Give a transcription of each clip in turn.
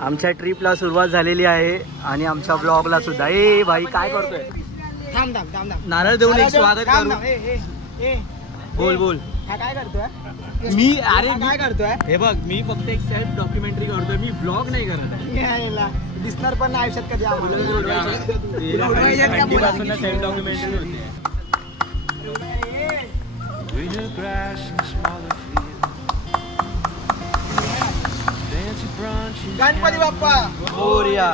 आमच्या ट्रिपला सुरुवात झालेली आहे आणि आमच्या ब्लॉगला सुद्धा. ए भाई काय करतोय? नारळ देऊन एक स्वागत करू. बोल बोल. काय करतोय मी? अरे काय करतोय? हे बघ, मी फक्त एक सेल्फ डॉक्युमेंटरी करतोय, मी ब्लॉग नाही करत आहे. दिसणार पण नाही आयुष्यात कधी. सेल्फ डॉक्युमेंटरी होती. Ganpati Bappa Morya.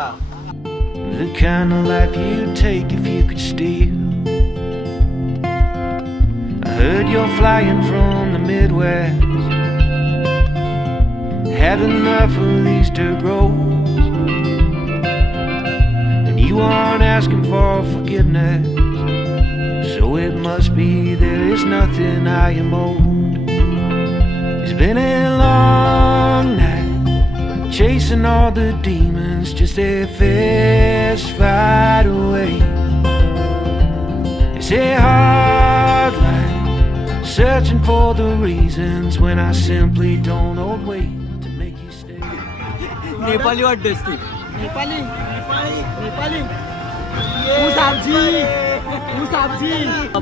The kind of life you'd take if you could steal. I heard you're flying from the Midwest. Had enough of Easter rolls, and you aren't asking for forgiveness. So it must be there is nothing I am owed. It's been a long night, chasing all the demons, just a fist fight away. It's a hard life, searching for the reasons when I simply don't hold weight to make you stay. Nepali वाटतेस तू? नेपाली नेपाली साबजी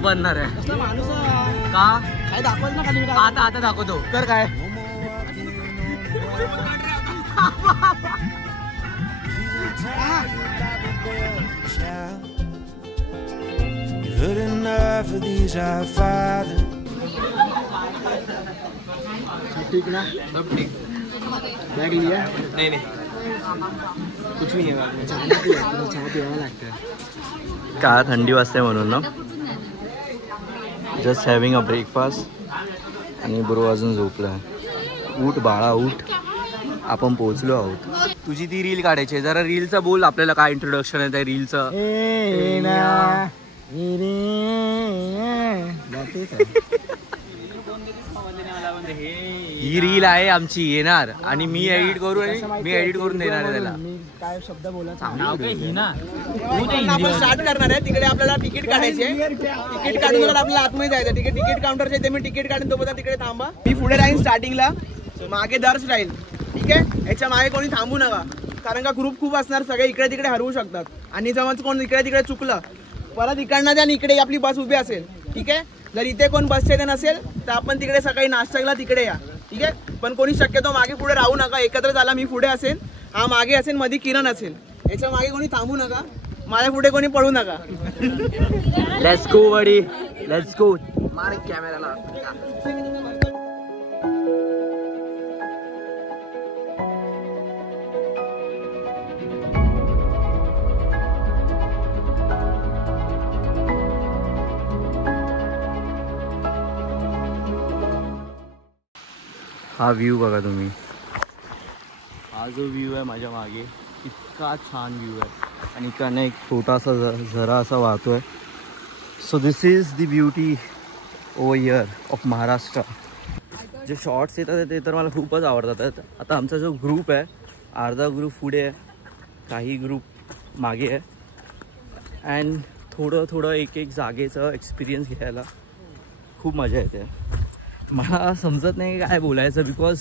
बनणार आहे माणूस का? काय दाखवत ना खाली. आता दाखवतो. कर काय? You've heard enough of these our fathers. ठीक ना? सब ठीक. बॅग लिया? नहीं कुछ नहीं है. चहा प्यावा लागतं. का थंडी वाजते म्हणून ना. जस्ट हॅव्हिंग अ ब्रेकफास्ट आणि ब्रो अजून झोपला. उठ बाळा उठ, आपण पोहोचलो आहोत. तुझी ती रील काढायची, जरा रीलचं बोल. आपल्याला काय इंट्रोडक्शन आहे त्या रीलचं? ही रील आहे आमची, येणार आणि मी एडिट करून देणार आहे त्याला. काय शब्द बोलायचा आपण स्टार्ट करणार आहे. तिकडे आपल्याला तिकीट काढायचे. तिकीट काढून आपल्याला आतमध्ये जायचं. तिकीट काउंटरच्या इथे मी तिकीट काढून तो तिकडे थांबा. मी पुढे राहीन स्टार्टिंगला, मागे दर्श राहील. ठीक आहे, याच्या मागे कोणी थांबू नका, कारण का ग्रुप खूप असणार, सगळे इकडे तिकडे हरवू शकतात. आणि समज कोण इकडे तिकडे चुकलं, परत इकडनं द्या आणि इकडे आपली बस उभी असेल. ठीक आहे, जर इथे कोण बस स्टेशन असेल तर आपण तिकडे सकाळी नाश्त्याला तिकडे या. ठीक आहे, पण कोणी शक्यतो मागे पुढे राहू नका. एकत्र झाला, मी पुढे असेल, हा मागे असेल, मध्ये किरण असेल. याच्या मागे कोणी थांबू नका, माझ्या पुढे कोणी पळू नका. Let's go buddy, let's go. मार कॅमेराला. हा व्ह्यू बघा तुम्ही. हा जो व्ह्यू आहे माझ्या मागे, इतका छान व्ह्यू आहे. आणि इकडनं एक छोटासा झरा असा वाहतोय. So this is the beauty over here of Maharashtra. जे शॉर्ट्स येतात ते तर मला खूपच आवडतात. आता आमचा जो ग्रुप आहे, अर्धा ग्रुप पुढे आहे, काही ग्रुप मागे आहे. अँड थोडं एक जागेचं एक्सपिरियन्स घ्यायला खूप मजा येते. मला समजत नाही काय बोलायचं, because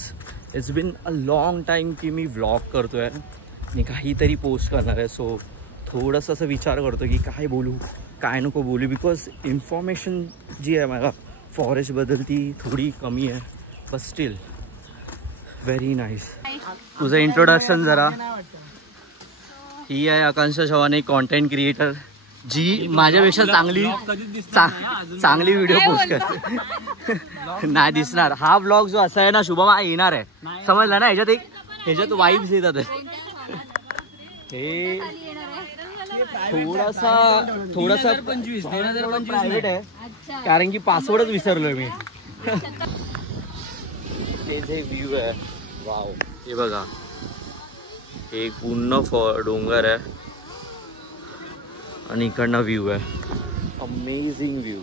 it's been a long time की मी व्लॉग करतो आहे आणि काहीतरी पोस्ट करणार आहे. सो थोडंसं असं विचार करतो की काय बोलू काय नको बोलू, बिकॉज इन्फॉर्मेशन जी आहे मला फॉरेस्टबद्दल ती थोडी कमी आहे. But still very nice. तुझं इंट्रोडक्शन जरा. ही आहे आकांक्षा चव्हाण, एक कॉन्टेंट क्रिएटर जी माझ्यापेक्षा चांगली व्हिडिओ पोस्ट करते. नाही दिसणार. हा ब्लॉग जो असा आहे ना शुभम, हा येणार आहे, समजला ना. ह्याच्यात वाईब्स येतात. हे थोडासा प्रायव्हेट आहे, कारण की पासवर्डच विसरलोय मी. ते जे व्ह्यू आहे, वाव. हे बघा, हे पूर्ण डोंगर आहे आणि इकडनं व्ह्यू आहे. Amazing view.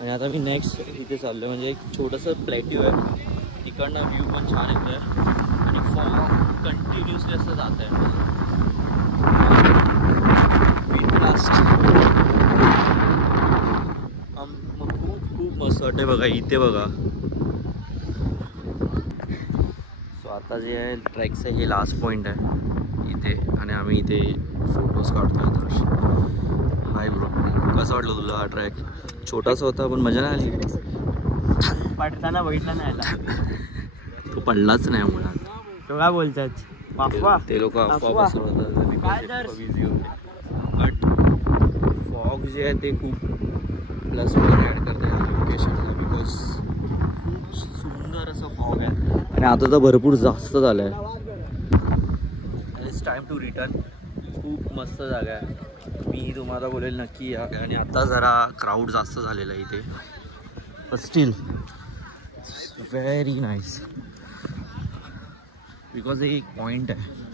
आणि आता मी नेक्स्ट इथे चाललो, म्हणजे एक छोटंसं प्लॅट्यू आहे, इकडनं व्ह्यू पण छान येतो आहे आणि फॉग कंटिन्युअसली असं जात आहे. खूप मस्त वाटते बघा. इथे बघा. सो आता जे आहे ट्रॅकचं हे लास्ट पॉईंट आहे इथे आणि आम्ही इथे फोटोज काढतोय दर्श. हाय ब्रो, कसं वाटलं तुला हा ट्रॅक? छोटासा होता पण मजा नाही आली. पडताना बघितला नाही आला. तो पडलाच नाही मुळात. तो काय बोलतात वाफवा? ते लोक अफवा पसरवतात बिझी होते. बट फॉग जे आहे ते खूप प्लस पॉईंट ॲड करते या लोकेशनला बिकॉज खूप सुंदर असं फॉग आहे आणि आता तर भरपूर जास्त झालं आहे. It's time to return. खूप मस्त जागा आहे. मी तुम्हाला बोलेल नक्की या. आणि आता जरा क्राऊड जास्त झालेला आहे इथे, but still very nice because एक पॉईंट आहे